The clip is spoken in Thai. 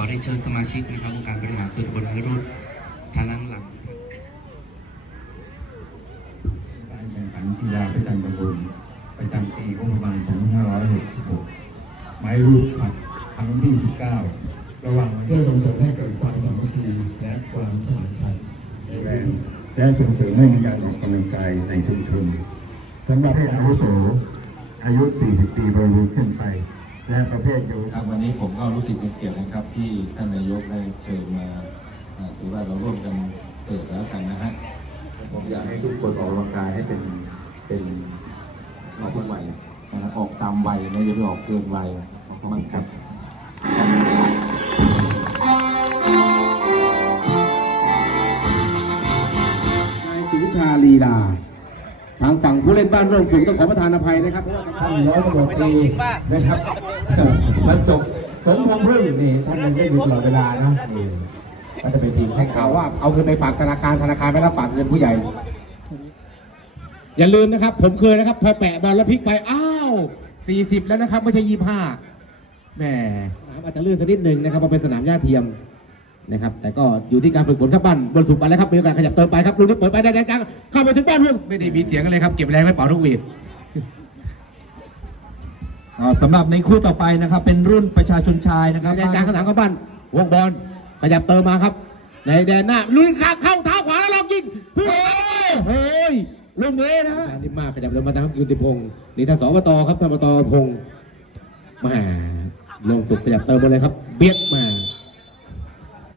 อได้เชิญสมาชิกนะครับองค์การบริหารส่วนตำบลห้วยรุดทางด้านหลังการแข่งขันกีฬาประจำตำบลประจำปีงบประมาณ 2566 หมายรูปขัดครั้งที่ 19 ระหว่างเพื่อส่งเสริมให้เกิดความสามัคคีและความสมานฉันท์ในแรงและส่งเสริมให้มีการออกกำลังกายในชุมชนสำหรับเพศอาวุโสอายุ 40 ปีบริบูรณ์ขึ้นไป และประเภทเยาวชครับนวันนี้ผมก็รู้สึกเป็นเกียรตินะครับ ที่ท่านนายกได้เชิญมาอ่าถือว่าเราร่วมกันเปิดแล้วกันนะฮะผมอยากให้ทุกคนออกกำลังกายให้เป็นเป็นออกทุกวัยนะฮะออกตามวัยไม่ได้ไปออกเกินวัยมันครับนายสุชาลีลา ทางฝั่งผู้เล่นบ้านร่วมสูงต้องขอประทานอภัยนะครับเพราะว่าท่านร้อยตำรวจตรีนะครับบรรจบสมพงษ์พึ่งนี่ท่านยังได้อยู่ตลอดเวลานะนี่ก็จะเป็นทีมให้ข่าข่าวว่าเอาเงินไปฝากธนาคารธนาคารไม่รับฝากเงินผู้ใหญ่ อย่าลืมนะครับ ผมเคยนะครับพอแปะบอลแล้วพลิกไปอ้าว40 แล้วนะครับ ไม่ใช่25แหมอาจจะลื่นสักนิดหนึ่งนะครับเพราะเป็นสนามหญ้าเทียม นะครับ แต่ก็อยู่ที่การฝึกฝนครับบ้านบนสุกไปแล้วครับมีโอกาสขยับเติมไปครับลูกนี้เปิดไปได้แดงกลางเข้าไปถึงบ้านลูกไม่ได้มีเสียงกันเลยครับเก็บแรงไว้เป่าทุกหวีดอ่าสำหรับในคู่ต่อไปนะครับ เป็นรุ่นประชาชนชายนะครับในแดนกลางข้างหลังของบ้านวงบอลขยับเติมมาครับ ในแดนหน้าลุยขาเข้าเท้าขวาแล้วลองยิงเพื่อเฮ้ยลูกนี้นะฮะนี่มากขยับเดินมาทางกิติพงศ์นี่ท่านสอบตครับท่านอบตพงศ์มาลงสุดขยับเติมมาเลยครับ เบียดมา